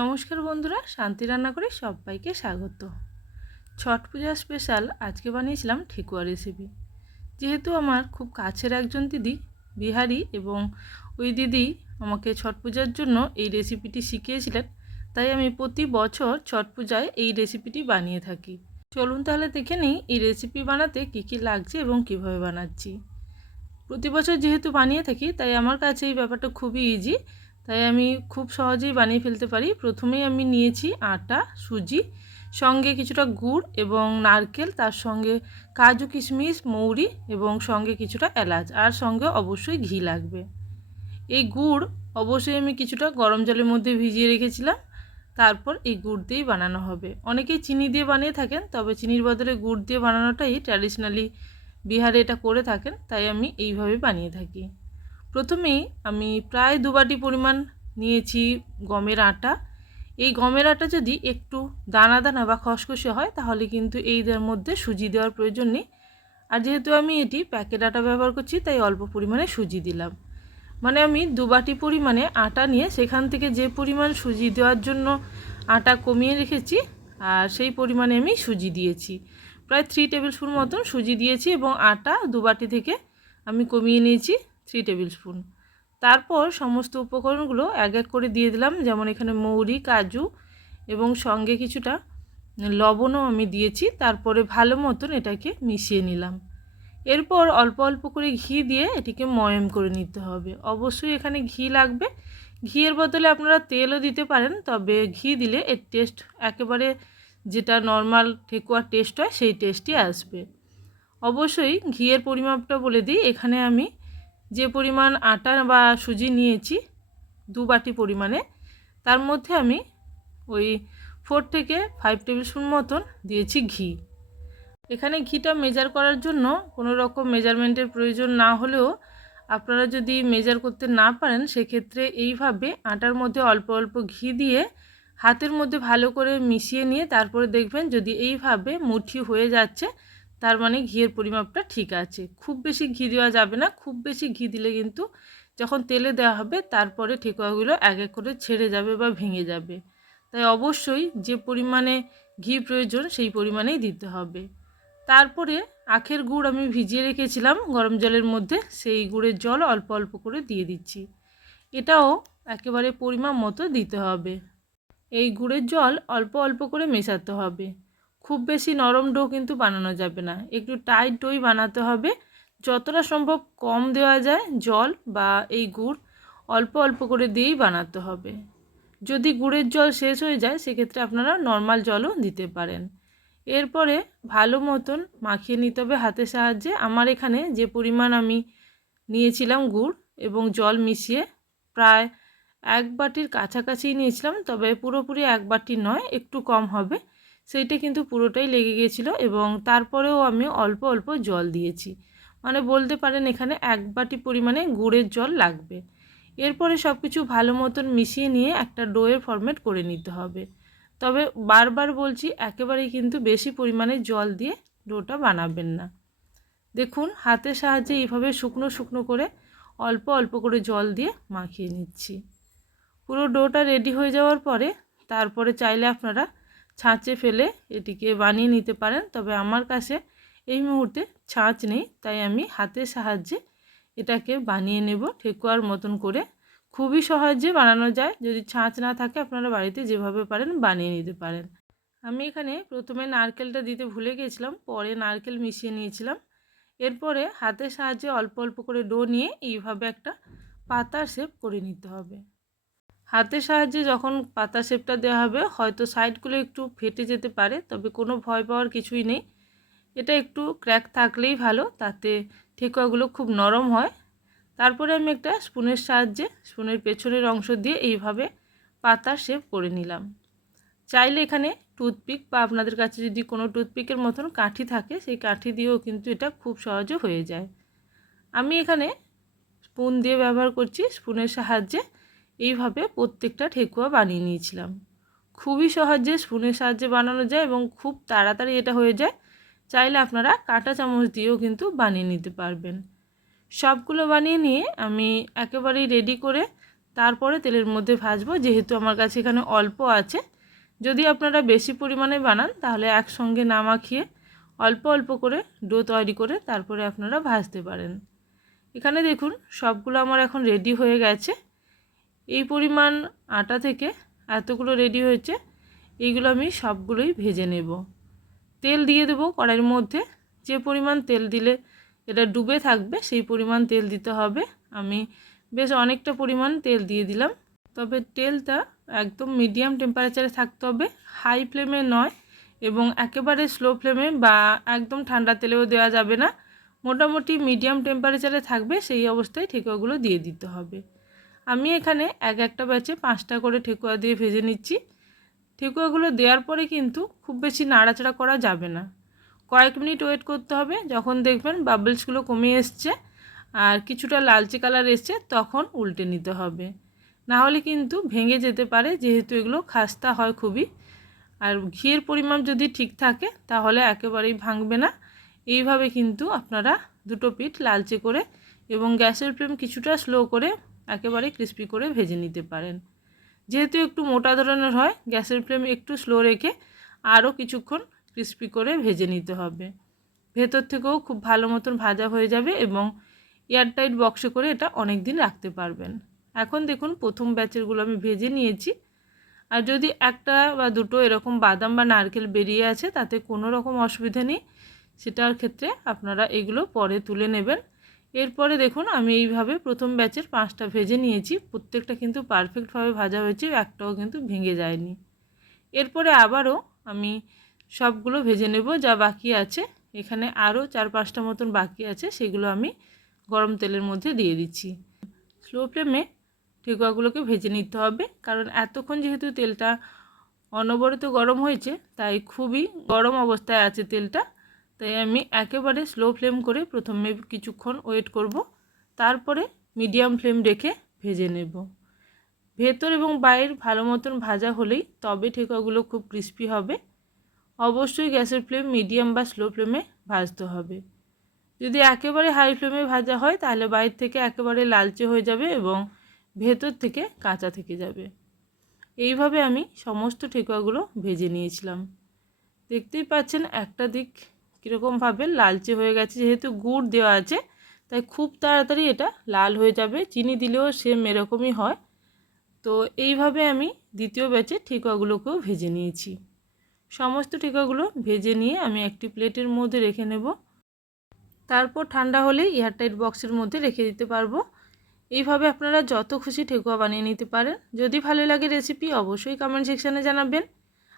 নমস্কার বন্ধুরা, শান্তি রান্না করে সবাইকে স্বাগত। ছট পূজা স্পেশাল আজকে বানিয়েছিলাম ঠেকুয়া রেসিপি যেহেতু আমার খুব কাছের একজন দিদি, বিহারি, এবং ওই দিদি আমাকে ছট পূজার জন্য এই রেসিপিটি শিখিয়েছিলেন, তাই আমি প্রতি বছর ছট পূজায় এই রেসিপিটি বানিয়ে থাকি। চলুন তাহলে দেখে নিই, এই রেসিপি বানাতে কী কী লাগছে এবং কীভাবে বানাচ্ছি। প্রতি বছর যেহেতু বানিয়ে থাকি, তাই আমার কাছে এই ব্যাপারটা খুবই ইজি তাই আমি খুব সহজেই বানিয়ে ফেলতে পারি। প্রথমেই আমি নিয়েছি আটা, সুজি, সঙ্গে কিছুটা গুড় এবং নারকেল, তার সঙ্গে কাজু কিশমিশ, মৌরি এবং সঙ্গে কিছুটা এলাচ, আর সঙ্গে অবশ্যই ঘি লাগবে। এই গুড় অবশ্যই আমি কিছুটা গরম জলের মধ্যে ভিজিয়ে রেখেছিলাম। তারপর এই গুড় দিয়েই বানানো হবে। অনেকেই চিনি দিয়ে বানিয়ে থাকেন, তবে চিনির বদলে গুড় দিয়ে বানানোটাই ট্র্যাডিশনালি বিহারে এটা করে থাকেন, তাই আমি এইভাবে বানিয়ে থাকি। প্রথমেই আমি প্রায় দু বাটি পরিমাণ নিয়েছি গমের আটা। এই গমের আটা যদি একটু দানা দানা বা খসখসে হয়, তাহলে কিন্তু এইদের মধ্যে সুজি দেওয়ার প্রয়োজন নেই। আর যেহেতু আমি এটি প্যাকেট আটা ব্যবহার করছি, তাই অল্প পরিমাণে সুজি দিলাম। মানে আমি দু বাটি পরিমাণে আটা নিয়ে সেখান থেকে যে পরিমাণ সুজি দেওয়ার জন্য আটা কমিয়ে রেখেছি, আর সেই পরিমাণে আমি সুজি দিয়েছি। প্রায় থ্রি টেবিল স্পুন মতন সুজি দিয়েছি এবং আটা দু বাটি থেকে আমি কমিয়ে নিয়েছি। থ্রি টেবিল স্পুন তারপর সমস্ত উপকরণগুলো এক এক করে দিয়ে দিলাম, যেমন এখানে মৌরি, কাজু এবং সঙ্গে কিছুটা লবণও আমি দিয়েছি। তারপরে ভালো মতন এটাকে মিশিয়ে নিলাম। এরপর অল্প অল্প করে ঘি দিয়ে এটিকে ময়ম করে নিতে হবে। অবশ্যই এখানে ঘি লাগবে। ঘিয়ের বদলে আপনারা তেলও দিতে পারেন, তবে ঘি দিলে এর টেস্ট একেবারে যেটা নর্মাল ঠেকুয়ার টেস্ট হয়, সেই টেস্টই আসবে। অবশ্যই ঘিয়ের পরিমাপটা বলে দিই। এখানে আমি যে পরিমাণ আটা বা সুজি নিয়েছি, দু বাটি পরিমাণে, তার মধ্যে আমি ওই ফোর থেকে ফাইভ টেবিল স্পুন মতন দিয়েছি ঘি। এখানে ঘিটা মেজার করার জন্য কোনো রকম মেজারমেন্টের প্রয়োজন না হলেও আপনারা যদি মেজার করতে না পারেন, সেক্ষেত্রে এইভাবে আটার মধ্যে অল্প অল্প ঘি দিয়ে হাতের মধ্যে ভালো করে মিশিয়ে নিয়ে তারপরে দেখবেন যদি এইভাবে মুঠি হয়ে যাচ্ছে তার মানে ঘিয়ের পরিমাপটা ঠিক আছে। খুব বেশি ঘি দেওয়া যাবে না, খুব বেশি ঘি দিলে কিন্তু যখন তেলে দেওয়া হবে তারপরে ঠেকুয়াগুলো এক এক করে ছেড়ে যাবে বা ভেঙে যাবে। তাই অবশ্যই যে পরিমাণে ঘি প্রয়োজন সেই পরিমাণেই দিতে হবে। তারপরে আখের গুড় আমি ভিজিয়ে রেখেছিলাম গরম জলের মধ্যে, সেই গুড়ের জল অল্প অল্প করে দিয়ে দিচ্ছি। এটাও একেবারে পরিমাপ মতো দিতে হবে। এই গুড়ের জল অল্প অল্প করে মেশাতে হবে। খুব বেশি নরম ডো কিন্তু বানানো যাবে না। একটু টাইট ডোই বানাতে হবে। যতটা সম্ভব কম দেওয়া যায় জল বা এই গুড় অল্প অল্প করে দিয়েই বানাতে হবে। যদি গুড়ের জল শেষ হয়ে যায়, সেক্ষেত্রে আপনারা নর্মাল জলও দিতে পারেন। এরপরে ভালো মতন মাখিয়ে নিতে হবে হাতের সাহায্যে। আমার এখানে যে পরিমাণ আমি নিয়েছিলাম গুড় এবং জল মিশিয়ে প্রায় এক বাটির কাছাকাছি নিয়েছিলাম, তবে পুরোপুরি এক বাটি নয়, একটু কম হবে। সেইটা কিন্তু পুরোটাই লেগে গিয়েছিল এবং তারপরেও আমি অল্প অল্প জল দিয়েছি। মানে বলতে পারেন এখানে এক বাটি পরিমাণে গুড়ের জল লাগবে। এরপরে সব কিছু ভালো মতন মিশিয়ে নিয়ে একটা ডোয়ের ফরম্যাট করে নিতে হবে। তবে বারবার বলছি, একেবারেই কিন্তু বেশি পরিমাণে জল দিয়ে ডোটা বানাবেন না। দেখুন, হাতের সাহায্যে এইভাবে শুকনো শুকনো করে অল্প অল্প করে জল দিয়ে মাখিয়ে নিচ্ছি। পুরো ডোটা রেডি হয়ে যাওয়ার পরে, তারপরে চাইলে আপনারা ছাঁচে ফেলে এটিকে বানিয়ে নিতে পারেন। তবে আমার কাছে এই মুহূর্তে ছাঁচ নেই, তাই আমি হাতের সাহায্যে এটাকে বানিয়ে নেব ঠেকুয়ার মতন করে। খুবই সহজে বানানো যায়। যদি ছাঁচ না থাকে, আপনারা বাড়িতে যেভাবে পারেন বানিয়ে নিতে পারেন। আমি এখানে প্রথমে নারকেলটা দিতে ভুলে গেছিলাম, পরে নারকেল মিশিয়ে নিয়েছিলাম। এরপরে হাতের সাহায্যে অল্প অল্প করে ডো নিয়ে এইভাবে একটা পাতার শেপ করে নিতে হবে। হাতের সাহায্যে যখন পাতা শেপটা দেওয়া হবে, হয়তো সাইডগুলো একটু ফেটে যেতে পারে, তবে কোনো ভয় পাওয়ার কিছুই নেই। এটা একটু ক্র্যাক থাকলেই ভালো, তাতে ঠেকুয়াগুলো খুব নরম হয়। তারপরে আমি একটা স্পুনের সাহায্যে স্পুনের পেছনের অংশ দিয়ে এইভাবে পাতার শেপ করে নিলাম। চাইলে এখানে টুথপিক বা আপনাদের কাছে যদি কোনো টুথপিকের মতন কাঠি থাকে, সেই কাঠি দিয়েও কিন্তু এটা খুব সহজে হয়ে যায়। আমি এখানে স্পুন দিয়ে ব্যবহার করছি, স্পুনের সাহায্যে এইভাবে প্রত্যেকটা ঠেকুয়া বানিয়ে নিয়েছিলাম। খুবই সহজে, স্পুনের সাহায্যে বানানো যায় এবং খুব তাড়াতাড়ি এটা হয়ে যায়। চাইলে আপনারা কাঁটা চামচ দিয়েও কিন্তু বানিয়ে নিতে পারবেন। সবগুলো বানিয়ে নিয়ে আমি একেবারেই রেডি করে তারপরে তেলের মধ্যে ভাজবো। যেহেতু আমার কাছে এখানে অল্প আছে, যদি আপনারা বেশি পরিমাণে বানান তাহলে একসঙ্গে না মাখিয়ে অল্প অল্প করে ডো তৈরি করে তারপরে আপনারা ভাজতে পারেন। এখানে দেখুন, সবগুলো আমার এখন রেডি হয়ে গেছে। এই পরিমাণ আটা থেকে এতগুলো রেডি হয়েছে এইগুলো আমি সবগুলোই ভেজে নেব। তেল দিয়ে দেবো কড়াইয়ের মধ্যে। যে পরিমাণ তেল দিলে এটা ডুবে থাকবে, সেই পরিমাণ তেল দিতে হবে। আমি বেশ অনেকটা পরিমাণ তেল দিয়ে দিলাম। তবে তেলটা একদম মিডিয়াম টেম্পারেচারে থাকতে হবে। হাই ফ্লেমে নয় এবং একেবারে স্লো ফ্লেমে বা একদম ঠান্ডা তেলেও দেওয়া যাবে না। মোটামুটি মিডিয়াম টেম্পারেচারে থাকবে, সেই অবস্থায় ঠেকুয়াগুলো দিয়ে দিতে হবে। আমি এখানে এক একটা ব্যাচে পাঁচটা করে ঠেকুয়া দিয়ে ভেজে নিচ্ছি। ঠেকুয়াগুলো দেওয়ার পরে কিন্তু খুব বেশি নাড়াচাড়া করা যাবে না। কয়েক মিনিট ওয়েট করতে হবে, যখন দেখবেন বাবলসগুলো কমে এসছে আর কিছুটা লালচে কালার এসছে, তখন উল্টে নিতে হবে। না হলে কিন্তু ভেঙে যেতে পারে, যেহেতু এগুলো খাস্তা হয় খুবই। আর ঘিয়ের পরিমাণ যদি ঠিক থাকে, তাহলে একেবারেই ভাঙবে না। এইভাবে কিন্তু আপনারা দুটো পিঠ লালচে করে এবং গ্যাসের ফ্লেম কিছুটা স্লো করে একেবারে ক্রিস্পি করে ভেজে নিতে পারেন। যেহেতু একটু মোটা ধরনের হয়, গ্যাসের ফ্লেম একটু স্লো রেখে আরও কিছুক্ষণ ক্রিস্পি করে ভেজে নিতে হবে। ভেতর থেকেও খুব ভালো মতন ভাজা হয়ে যাবে এবং এয়ারটাইট বক্সে করে এটা অনেক দিন রাখতে পারবেন। এখন দেখুন, প্রথম ব্যাচেরগুলো আমি ভেজে নিয়েছি। আর যদি একটা বা দুটো এরকম বাদাম বা নারকেল বেরিয়ে আছে, তাতে কোনো রকম অসুবিধা নেই। সেটার ক্ষেত্রে আপনারা এগুলো পরে তুলে নেবেন। এরপরে দেখুন, আমি এইভাবে প্রথম ব্যাচের পাঁচটা ভেজে নিয়েছি। প্রত্যেকটা কিন্তু পারফেক্টভাবে ভাজা হয়েছে, একটাও কিন্তু ভেঙে যায়নি। এরপরে আবারও আমি সবগুলো ভেজে নেব, যা বাকি আছে। এখানে আরও চার পাঁচটা মতন বাকি আছে, সেগুলো আমি গরম তেলের মধ্যে দিয়ে দিচ্ছি। স্লো ফ্লেমে ঠেকুয়াগুলোকে ভেজে নিতে হবে, কারণ এতক্ষণ যেহেতু তেলটা অনবরত গরম হয়েছে, তাই খুবই গরম অবস্থায় আছে তেলটা। তাই আমি একেবারে স্লো ফ্লেম করে প্রথমে কিছুক্ষণ ওয়েট করব, তারপরে মিডিয়াম ফ্লেম রেখে ভেজে নেব। ভেতর এবং বাইর ভালো মতন ভাজা হলেই তবে ঠেকাগুলো খুব ক্রিস্পি হবে। অবশ্যই গ্যাসের ফ্লেম মিডিয়াম বা স্লো ফ্লেমে ভাজতে হবে। যদি একেবারে হাই ফ্লেমে ভাজা হয়, তাহলে বাইর থেকে একেবারে লালচে হয়ে যাবে এবং ভেতর থেকে কাঁচা থেকে যাবে। এইভাবে আমি সমস্ত ঠেকুয়াগুলো ভেজে নিয়েছিলাম। দেখতেই পাচ্ছেন একটা দিক কীরকমভাবে লালচে হয়ে গেছে, যেহেতু গুড় দেওয়া আছে, তাই খুব তাড়াতাড়ি এটা লাল হয়ে যাবে। চিনি দিলেও সেম এরকমই হয়। তো এইভাবে আমি দ্বিতীয় ব্যাচে ঠেকুয়াগুলোকেও ভেজে নিয়েছি। সমস্ত ঠেকুয়াগুলো ভেজে নিয়ে আমি একটি প্লেটের মধ্যে রেখে নেব। তারপর ঠান্ডা হলে এয়ারটাইট বক্সের মধ্যে রেখে দিতে পারব। এইভাবে আপনারা যত খুশি ঠেকুয়া বানিয়ে নিতে পারেন। যদি ভালো লাগে রেসিপি অবশ্যই কমেন্ট সেকশানে জানাবেন।